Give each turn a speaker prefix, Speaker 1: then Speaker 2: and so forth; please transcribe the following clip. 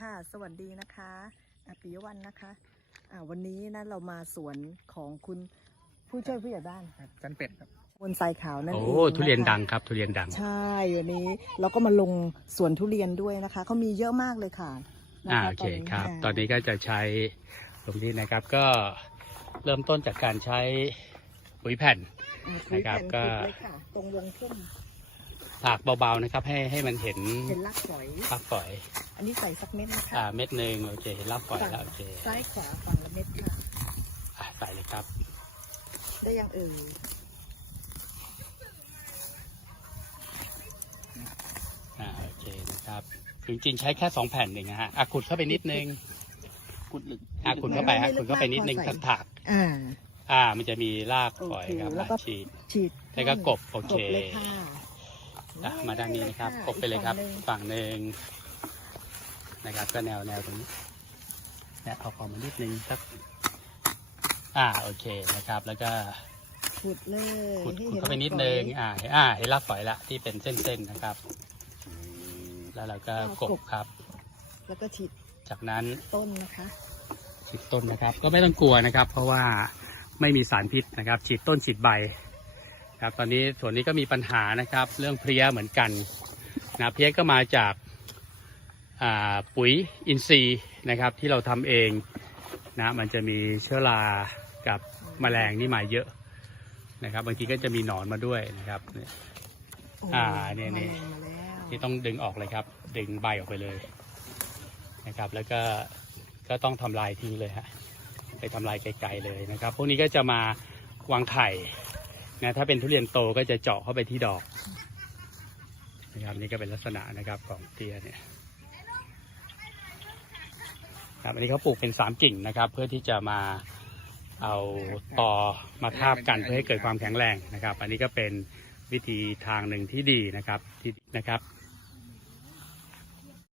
Speaker 1: ค่ะ สวัสดีนะคะอะปิยวันนะคะอ่าวันนี้นะเรามาสวนของคุณผู้ช่วยผู้ใหญ่บ้าน
Speaker 2: จันเป็ดครับ
Speaker 1: บนทรายขาวนั่น
Speaker 3: โอ้
Speaker 1: เองะคะ
Speaker 3: ทุเรียนดังครับ ทุเรียนดัง
Speaker 1: ใช่วันนี้เราก็มาลงสวนทุเรียนด้วยนะคะเขามีเยอะมากเลยค่ะนะะ
Speaker 3: อ่าโอเคครับ ตอนนี้ก็จะใช้ตรงนี้นะครับก็เริ่มต้นจากการใช้ปุ๋ยแผ่น
Speaker 1: อ่าคุย
Speaker 3: นะครับ
Speaker 1: แผ่น
Speaker 3: ก็
Speaker 1: ติดเลยค่ะตรงวงพุ่ม
Speaker 3: ถากเบาๆนะครับ ให้ให้มันเห็น
Speaker 1: เป็นรากฝอย
Speaker 3: รากฝอย
Speaker 1: อันนี้ใส่สักเม็ดนะคะ
Speaker 3: อ่าเม็ดหนึ่งโอเคเห็นรากฝอยแล้วโอเค
Speaker 1: ซ้ายขวาฝั่งละเม็ดค่ะ
Speaker 3: อะใส่เลยครับ
Speaker 1: ได้ยังเอ่ย
Speaker 3: อ่าโอเคนะครับจริงๆใช้แค่สองแผ่นเองนะฮะอะขุดเข้าไปนิดนึง
Speaker 2: กุดลึก
Speaker 3: อะขุดเข้าไปฮะขุดเข้าไปนิดนึงสักถาก
Speaker 1: อ่า
Speaker 3: อ่า มันจะมีรากฝอยครับ
Speaker 1: โอเคแล้ว
Speaker 3: อะ
Speaker 1: ก็
Speaker 3: ฉีด
Speaker 1: ฉีด
Speaker 3: แล้วก็กบโอเค
Speaker 1: กบเลยค่ะ
Speaker 3: อะมาด้านนี้นะครับกบไปเลยครับ ฝั่งหนึ่งนะครับ ก็แนวแนวตรงนี้แนวเอาพอมานิดนึงสักอ่าโอเคนะครับ แล้วก็
Speaker 1: ขุดเลย
Speaker 3: ขุด
Speaker 1: ให้
Speaker 3: ขุด
Speaker 1: ห็
Speaker 3: เข้าไปนิดนึงอ่าเห็นอ่าเห็นรากฝอยละที่เป็นเส้นๆนะครับ แล้วเราก็กบครับ
Speaker 1: แล้วก็ฉีด
Speaker 3: จากนั้น
Speaker 1: ต้นนะคะ
Speaker 3: ฉีดต้นนะครับ ก็ไม่ต้องกลัวนะครับ เพราะว่าไม่มีสารพิษนะครับ ฉีดต้นฉีดใบ ครับตอนนี้ส่วนนี้ก็มีปัญหานะครับ เรื่องเพลี้ยเหมือนกันนะเพลี้ยก็มาจากอ่าปุ๋ยอินทรีย์นะครับ ที่เราทำเองนะมันจะมีเชื้อรากับแมลงนี่มาเยอะนะครับบางทีก็จะมีหนอนมาด้วยนะครับอ่าเนี่ยเนี่ย
Speaker 1: มาแล้ว
Speaker 3: ที่ต้องดึงออกเลยครับ ดึงใบออกไปเลยนะครับ แล้วก็ก็ต้องทำลายทิ้งเลยฮะไปทำลายไกลๆเลยนะครับ พวกนี้ก็จะมาวางไข่ นะถ้าเป็นทุเรียนโตก็จะเจาะเข้าไปที่ดอกนะครับนี่ก็เป็นลักษณะนะครับของเตี้ยเนี่ยครับอันนี้เขาปลูกเป็นสามกิ่งนะครับ เพื่อที่จะมาเอาต่อมาทาบกันเพื่อให้เกิดความแข็งแรงนะครับ อันนี้ก็เป็นวิธีทางหนึ่งที่ดีนะครับที่นะครับ